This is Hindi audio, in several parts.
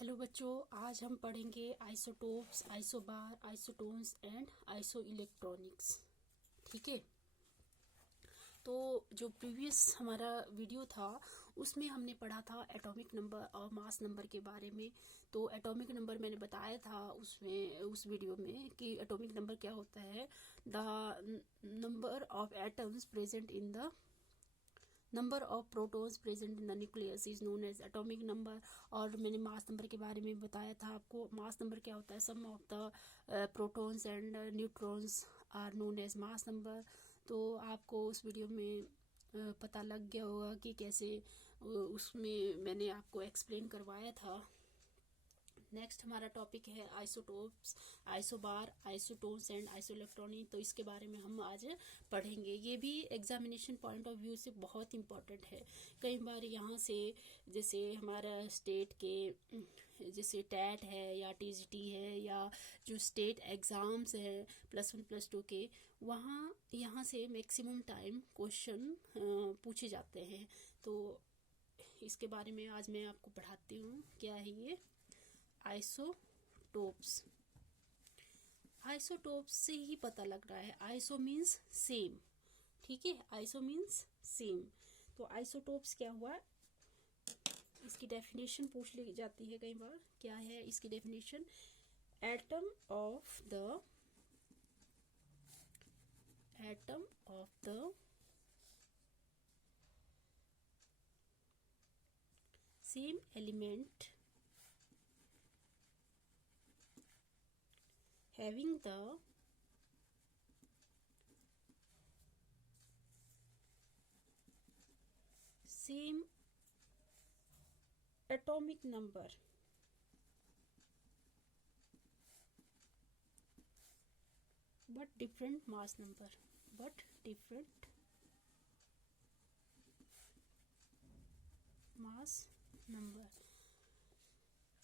हेलो बच्चों, आज हम पढ़ेंगे isotopes, isobar, isotones and iso electronics. ठीक है। तो जो प्रीवियस हमारा वीडियो था उसमें हमने पढ़ा था एटॉमिक नंबर और मास नंबर के बारे में। तो एटॉमिक नंबर मैंने बताया था उसमें उस वीडियो में कि एटॉमिक नंबर क्या होता है। The number of atoms present in the number of protons present in the nucleus is known as atomic number. और मैंने मास नंबर के बारे में बताया था आपको। मास नंबर क्या होता है, sum of the protons and neutrons are known as mass number. तो आपको उस वीडियो में पता लग गया होगा कि कैसे उसमें मैंने आपको एक्सप्लेन करवाया था। नेक्स्ट हमारा टॉपिक है isotopes, isobar, isotones and isoelectronic. तो इसके बारे में हम आज पढ़ेंगे। ये भी एग्जामिनेशन पॉइंट ऑफ व्यू से बहुत इंपॉर्टेंट है। कई बार यहाँ से जैसे हमारा स्टेट के जैसे टैट है या टीजीटी है या जो स्टेट एग्ज़ाम्स हैं +1 +2 के, वहाँ यहाँ से मैक्सिमम टाइम क्वेश्चन पूछे जाते हैं। तो इसके बारे में आज मैं आपको पढ़ाती हूँ। क्या है ये आइसोटोप्स। आइसोटोप्स से ही पता लग रहा है, आइसो मीन्स सेम। ठीक है, आइसो मीन्स सेम। तो आइसोटोप्स क्या हुआ, इसकी डेफिनेशन पूछ ली जाती है कई बार। क्या है इसकी definition? Atom of the same element having the same atomic number but different mass number,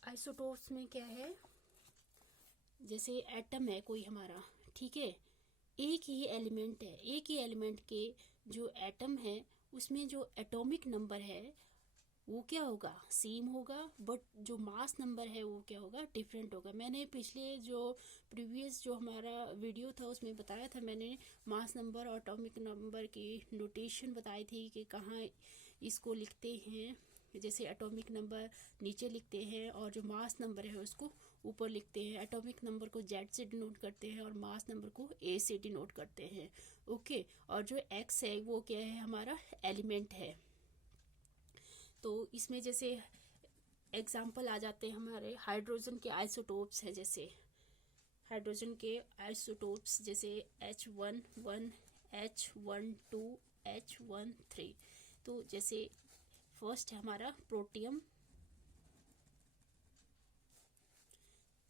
isotopes में क्या है, जैसे एटम है कोई हमारा, ठीक है, एक ही एलिमेंट है, एक ही एलिमेंट के जो एटम है उसमें जो एटॉमिक नंबर है वो क्या होगा, सेम होगा, बट जो मास नंबर है वो क्या होगा, डिफरेंट होगा। मैंने पिछले जो प्रीवियस जो हमारा वीडियो था उसमें बताया था, मैंने मास नंबर और एटॉमिक नंबर की नोटेशन बताई थी कि कहाँ इसको लिखते हैं। जैसे एटॉमिक नंबर नीचे लिखते हैं और जो मास नंबर है उसको ऊपर लिखते हैं। एटॉमिक नंबर को Z से डिनोट करते हैं और मास नंबर को A से डिनोट करते हैं। ओके, और जो X है वो क्या है, हमारा एलिमेंट है। तो इसमें जैसे एग्जाम्पल आ जाते हैं हमारे हाइड्रोजन के आइसोटोप्स है। जैसे हाइड्रोजन के आइसोटोप्स जैसे H11, H12, H13। तो जैसे फर्स्ट है हमारा प्रोटियम,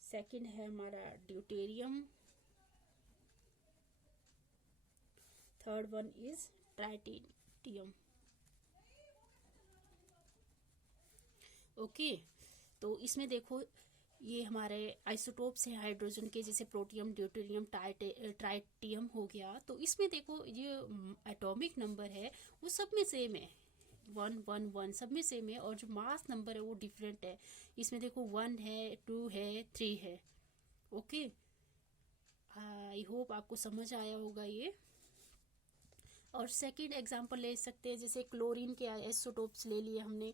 सेकंड है हमारा deuterium, third one is tritium. Okay, तो इसमें देखो ये हमारे आइसोटोप्स हैं हाइड्रोजन के, जैसे प्रोटियम, ड्यूटेरियम, ट्राइटियम हो गया। तो इसमें देखो ये एटॉमिक नंबर है वो सब में सेम है, 1 1 1 सब में सेम है, और जो मास नंबर है वो डिफरेंट है। इसमें देखो 1 है, 2 है, 3 है। ओके, आई होप आपको समझ आया होगा ये। और सेकंड एग्जांपल ले सकते हैं, जैसे क्लोरीन के आइसोटोप्स ले लिए हमने।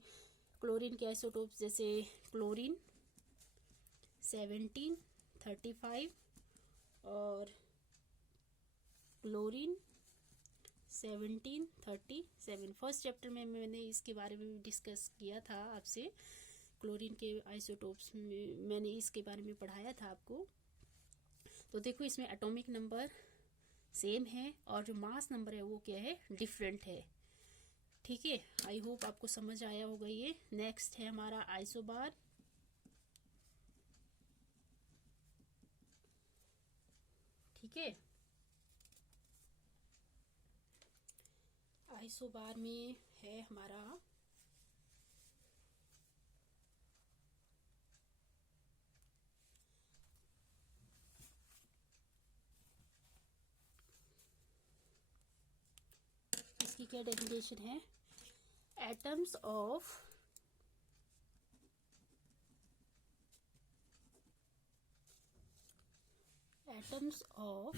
क्लोरीन के आइसोटोप्स जैसे क्लोरीन 17, 35 और क्लोरीन 17, 37। फर्स्ट चैप्टर में मैंने इसके बारे में डिस्कस किया था आपसे। क्लोरीन के आइसोटोप्स में मैंने इसके बारे में पढ़ाया था आपको। तो देखो इसमें एटॉमिक नंबर सेम है और जो मास नंबर है वो क्या है, डिफरेंट है। ठीक है, आई होप आपको समझ आया होगा ये। नेक्स्ट है हमारा आइसोबार। ठीक है, आइसोबार में है हमारा इसकी क्या डेफिनेशन है, atoms of atoms of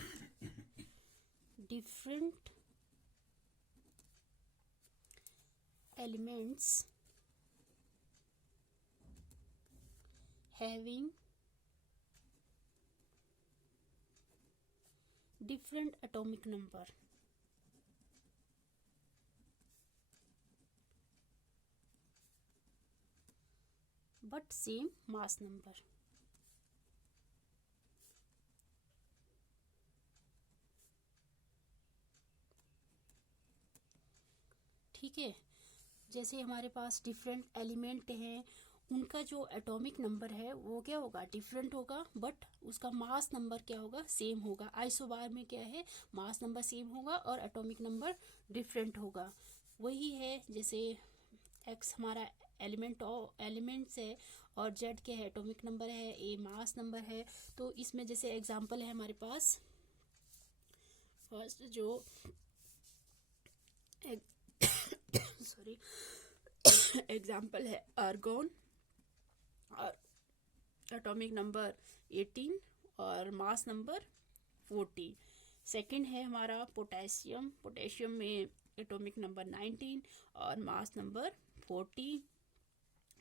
different elements having different atomic number but same mass number. ठीक है, जैसे हमारे पास डिफरेंट एलिमेंट हैं, उनका जो एटॉमिक नंबर है वो क्या होगा, डिफरेंट होगा, बट उसका मास नंबर क्या होगा, सेम होगा. आइसोबार में क्या है, मास नंबर सेम होगा और एटॉमिक नंबर डिफरेंट होगा. वही है जैसे एक्स हमारा एलिमेंट्स है और जेड क्या है, एटॉमिक नंबर है, ए मास नंबर है. तो इसमें जैसे एग्जांपल है हमारे पास, फर्स्ट जो सॉरी एग्जाम्पल है आर्गॉन और एटॉमिक नंबर 18 और मास नंबर 40. सेकंड है हमारा पोटेशियम में एटॉमिक नंबर 19 और मास नंबर 40.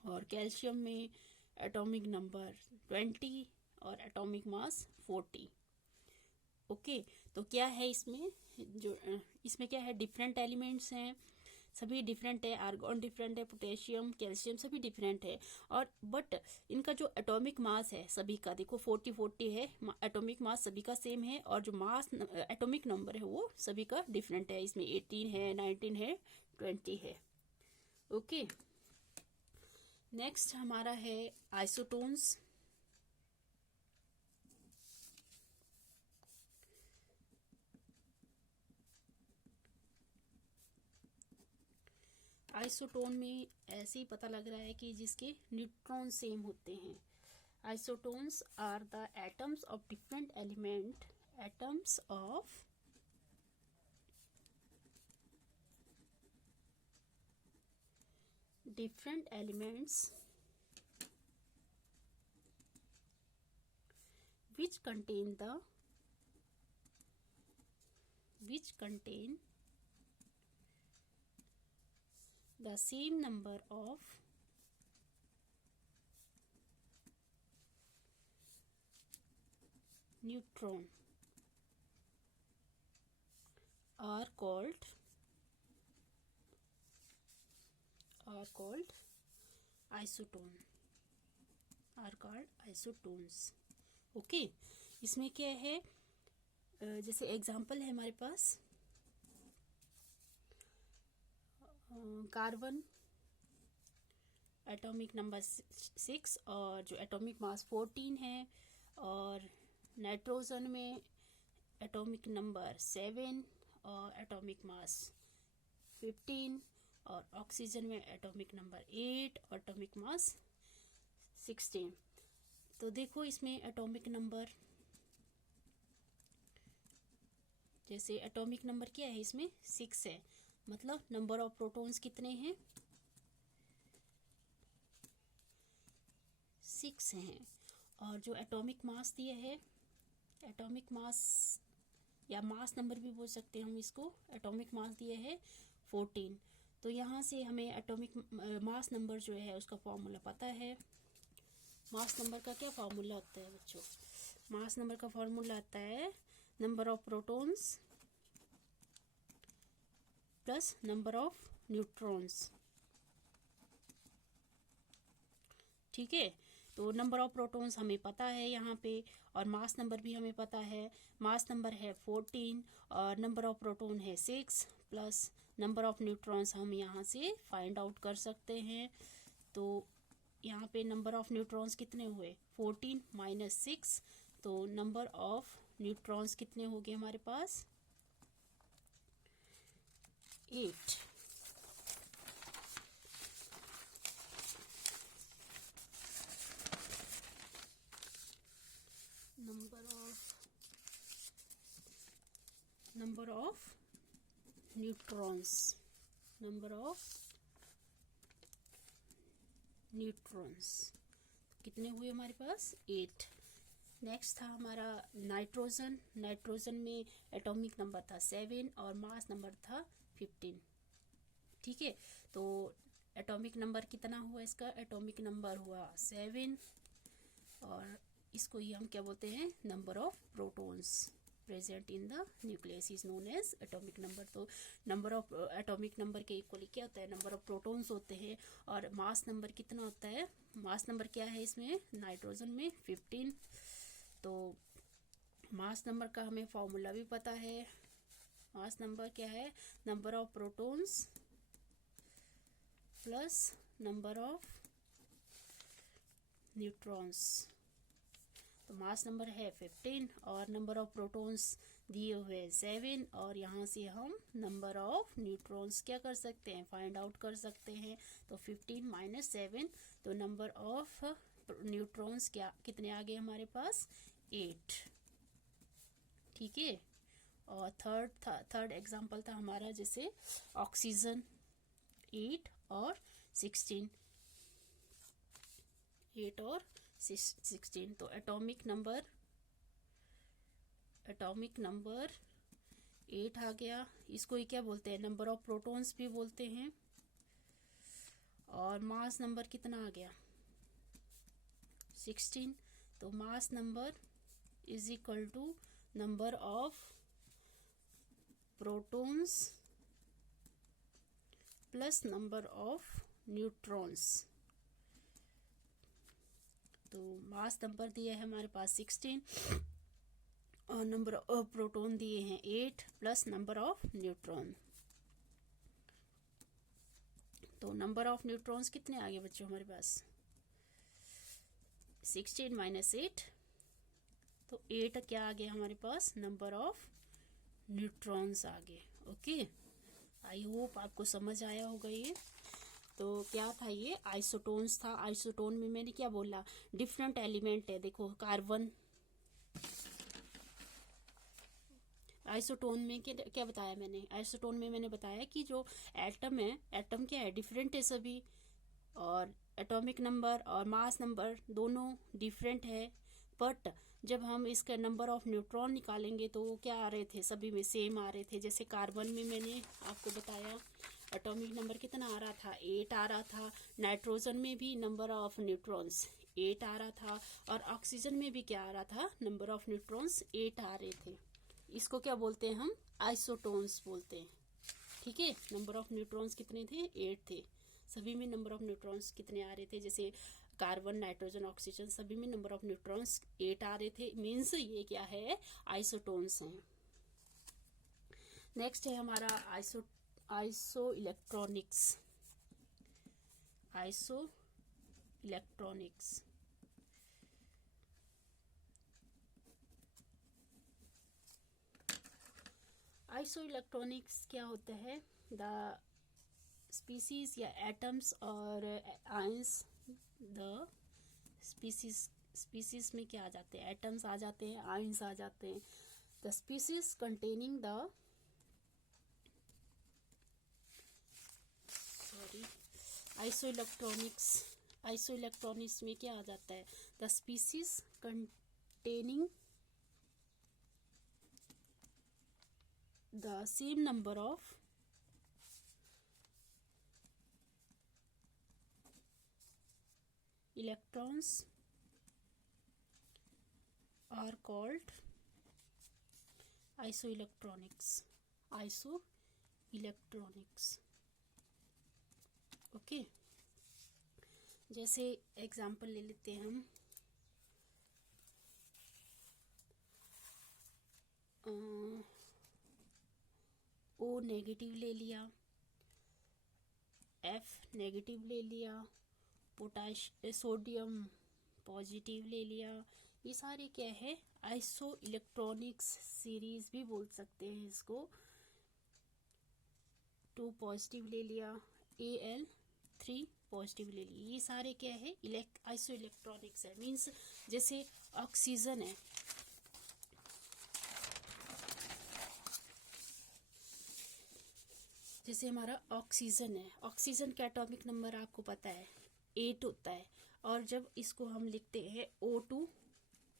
और कैल्शियम में एटॉमिक नंबर 20 और एटॉमिक मास 40. ओके, तो क्या है इसमें, जो इसमें क्या है, डिफरेंट एलिमेंट्स हैं, सभी डिफरेंट है. आर्गॉन डिफरेंट है, पोटेशियम, कैल्शियम सभी डिफरेंट है. और बट इनका जो एटॉमिक मास है सभी का, देखो 40 है, एटॉमिक मास सभी का सेम है, और जो मास एटॉमिक नंबर है वो सभी का डिफरेंट है. इसमें 18 है, 19 है, 20 है. ओके, नेक्स्ट हमारा है आइसोटोन्स. आइसोटोन में ऐसे ही पता लग रहा है कि जिसके न्यूट्रॉन सेम होते हैं. Isotones are the atoms of different element, atoms of different elements which contain the same number of neutron are called isotones. Okay, इसमें क्या है, जैसे एग्जांपल है हमारे पास कार्बन एटॉमिक नंबर 6 और जो एटॉमिक मास 14 है, और नाइट्रोजन में एटॉमिक नंबर 7 और एटॉमिक मास 15, और ऑक्सीजन में एटॉमिक नंबर 8 और एटॉमिक मास 16. तो देखो इसमें एटॉमिक नंबर, जैसे एटॉमिक नंबर क्या है इसमें 6 है, मतलब नंबर ऑफ प्रोटॉन्स कितने हैं, 6 हैं. और जो एटॉमिक मास दिया है, एटॉमिक मास या मास नंबर भी बोल सकते हैं हम इसको, एटॉमिक मास दिया है 14. तो यहाँ से हमें एटॉमिक मास नंबर जो है उसका फॉर्मूला पता है. मास नंबर का क्या फॉर्मूला होता है बच्चों, मास नंबर का फॉर्मूला आता है number of protons plus number of neutrons. ठीक है, तो नंबर ऑफ प्रोटॉन्स हमें पता है यहाँ पे, और मास नंबर भी हमें पता है. मास नंबर है 14 और नंबर ऑफ प्रोटॉन है 6 प्लस नंबर ऑफ न्यूट्रॉन्स हम यहाँ से फाइंड आउट कर सकते हैं. तो यहाँ पे नंबर ऑफ न्यूट्रॉन्स कितने हुए, 14 माइनस 6, तो नंबर ऑफ न्यूट्रॉन्स कितने हो गए हमारे पास, 8. number of neutrons कितने हुए हमारे पास, 8. नेक्स्ट था हमारा नाइट्रोजन। नाइट्रोजन में एटॉमिक नंबर था 7 और मास नंबर था 15। ठीक है, तो एटॉमिक नंबर कितना हुआ इसका? एटॉमिक नंबर हुआ 7 और इसको ही हम क्या बोलते हैं? Number of protons present in the nucleus is known as atomic number. तो नंबर ऑफ एटॉमिक नंबर के इक्वली क्या होता है? नंबर ऑफ प्रोटॉन्स होते हैं। और मास नंबर कितना होता है? मास नंबर क्या है इसमें? नाइट्रोजन में 15। तो मास नंबर का हमें फॉर्मूला भी पता है। मास नंबर क्या है? Number of protons plus number of neutrons. तो मास नंबर है 15 और नंबर ऑफ प्रोटॉन्स दिए हुए 7 और यहाँ से हम नंबर ऑफ न्यूट्रॉन्स क्या कर सकते हैं? फाइंड आउट कर सकते हैं। तो 15 माइनस 7, तो नंबर ऑफ न्यूट्रॉन्स क्या कितने आ गए हमारे पास? 8। ठीक है, और थर्ड एग्जांपल था हमारा जैसे ऑक्सीजन 8 और 16। 8 और 16, तो एटॉमिक नंबर 8 आ गया। इसको ही क्या बोलते हैं? नंबर ऑफ प्रोटॉन्स भी बोलते हैं। और मास नंबर कितना आ गया? 16। तो mass number is equal to number of protons plus number of neutrons. तो मास नंबर दिया है हमारे पास 16 और नंबर ऑफ प्रोटॉन दिए हैं 8 प्लस नंबर ऑफ न्यूट्रॉन। तो नंबर ऑफ न्यूट्रॉन्स कितने आ गए बच्चों हमारे पास? 16 माइनस 8, तो 8 क्या आ गया हमारे पास? नंबर ऑफ न्यूट्रॉन्स आ गए। ओके, आई होप आपको समझ आया होगा ये। तो क्या था ये? आइसोटोन्स था। आइसोटोन में मैंने क्या बोला? डिफरेंट एलिमेंट है। देखो कार्बन। आइसोटोन में क्या बताया मैंने? आइसोटोन में मैंने बताया कि जो एटम है, एटम क्या है? डिफरेंट है सभी, और एटॉमिक नंबर और मास नंबर दोनों डिफरेंट है। बट जब हम इसका नंबर ऑफ न्यूट्रॉन निकालेंगे तो वो क्या आ रहे थे? सभी में सेम आ रहे थे। जैसे कार्बन में मैंने आपको बताया एटॉमिक नंबर कितना आ रहा था? 8 आ रहा था। नाइट्रोजन में भी नंबर ऑफ न्यूट्रॉन्स 8 आ रहा था। और ऑक्सीजन में भी क्या आ रहा था? नंबर ऑफ न्यूट्रॉन्स 8 आ रहे थे। इसको क्या बोलते हैं हम? आइसोटोन्स बोलते हैं। ठीक है, नंबर ऑफ न्यूट्रॉन्स कितने थे? 8 थे। सभी में नंबर ऑफ न्यूट्रॉन्स कितने आ रहे थे? जैसे कार्बन, नाइट्रोजन, ऑक्सीजन सभी में नंबर ऑफ न्यूट्रॉन्स 8 आ रहे थे। मीन्स ये क्या है? आइसोटोन्स हैं। नेक्स्ट है हमारा iso electronics. Iso electronics iso electronics क्या होता है? द स्पीसीज या एटम्स और आयंस, द स्पीसीज में क्या आ जाते हैं? एटम्स आ जाते हैं, आयंस आ जाते हैं। The species containing the iso electronics में क्या आ जाता है? The species containing the same number of electrons are called isoelectronics. Okay, जैसे एग्जांपल ले लेते हैं हम। O नेगेटिव ले लिया, F नेगेटिव ले लिया, सोडियम पॉजिटिव ले लिया। ये सारे क्या है? आइसो इलेक्ट्रॉनिक्स सीरीज भी बोल सकते हैं इसको। 2 पॉजिटिव ले लिया, Al3 पॉजिटिव ले लिया। ये सारे क्या है? आइसो इलेक्ट्रॉनिक्स है। मीन्स जैसे ऑक्सीजन है, जैसे हमारा ऑक्सीजन है, ऑक्सीजन का एटॉमिक नंबर आपको पता है 8 होता है। और जब इसको हम लिखते हैं O2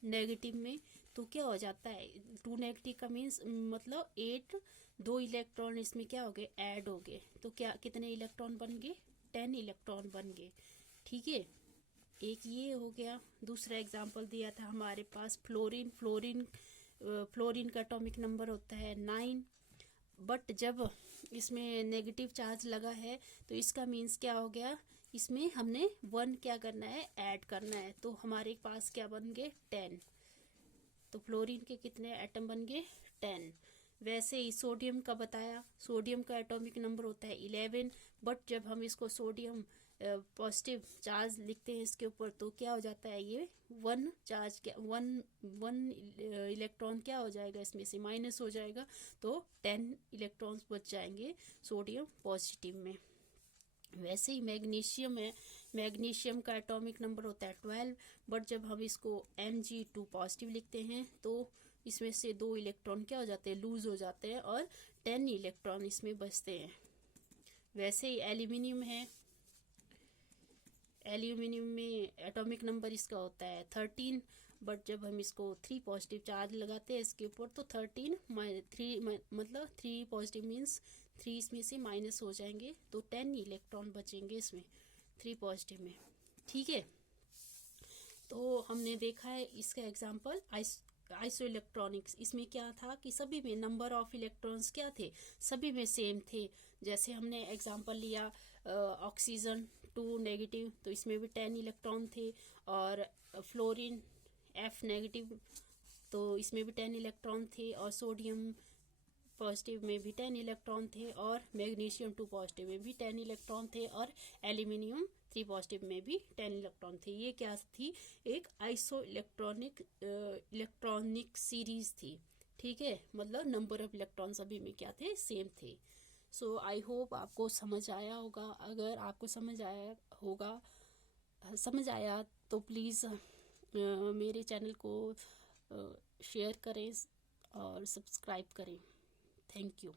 नेगेटिव में, तो क्या हो जाता है, 2 नेगेटिव का मीन्स मतलब 8, 2 इलेक्ट्रॉन इसमें क्या हो गए, ऐड हो गए, तो क्या कितने इलेक्ट्रॉन बन गए, 10 इलेक्ट्रॉन बन गए। ठीक है, एक ये हो गया। दूसरा एग्जांपल दिया था हमारे पास फ्लोरीन। फ्लोरीन का एटॉमिक नंबर होता है 9, बट जब इसमें नेगेटिव चार्ज लगा है तो इसका मीन्स क्या हो गया, इसमें हमने 1 क्या करना है, ऐड करना है, तो हमारे पास क्या बन गए, 10। तो फ्लोरीन के कितने एटम बन गए, 10। वैसे ही सोडियम का बताया, सोडियम का एटॉमिक नंबर होता है 11, बट जब हम इसको सोडियम पॉजिटिव चार्ज लिखते हैं इसके ऊपर, तो क्या हो जाता है, ये 1 चार्ज, क्या 1 इलेक्ट्रॉन क्या हो जाएगा, इसमें से माइनस हो जाएगा, तो 10 इलेक्ट्रॉन्स बच जाएंगे सोडियम पॉजिटिव में। वैसे ही मैग्नीशियम है, मैग्नीशियम का एटॉमिक नंबर होता है 12, बट जब हम इसको Mg2 पॉजिटिव लिखते हैं तो इसमें से 2 इलेक्ट्रॉन क्या हो जाते हैं, लूज हो जाते हैं, और 10 इलेक्ट्रॉन इसमें बचते हैं। वैसे ही एल्यूमिनियम है, एल्यूमिनियम में एटॉमिक नंबर इसका होता है 13, बट जब हम इसको 3 पॉजिटिव चार्ज लगाते हैं इसके ऊपर, तो 13 3 मतलब 3 पॉजिटिव मीन्स 3 इसमें से माइनस हो जाएंगे, तो 10 इलेक्ट्रॉन बचेंगे इसमें 3 पॉजिटिव में। ठीक है, तो हमने देखा है इसका एग्जांपल आइसो इलेक्ट्रॉनिक्स। इसमें क्या था कि सभी में नंबर ऑफ इलेक्ट्रॉन्स क्या थे, सभी में सेम थे। जैसे हमने एग्जांपल लिया ऑक्सीजन 2 नेगेटिव, तो इसमें भी 10 इलेक्ट्रॉन थे, और फ्लोरीन F नेगेटिव, तो इसमें भी 10 इलेक्ट्रॉन थे, और सोडियम पॉजिटिव में भी 10 इलेक्ट्रॉन थे, और मैग्नीशियम 2 पॉजिटिव में भी 10 इलेक्ट्रॉन थे, और एल्यूमिनियम 3 पॉजिटिव में भी 10 इलेक्ट्रॉन थे। ये क्या थी, एक आइसो इलेक्ट्रॉनिक सीरीज थी। ठीक है, मतलब नंबर ऑफ इलेक्ट्रॉन सभी में क्या थे, सेम थे। सो आई होप आपको समझ आया होगा। अगर आपको समझ आया तो प्लीज़ मेरे चैनल को शेयर करें और सब्सक्राइब करें। Thank you.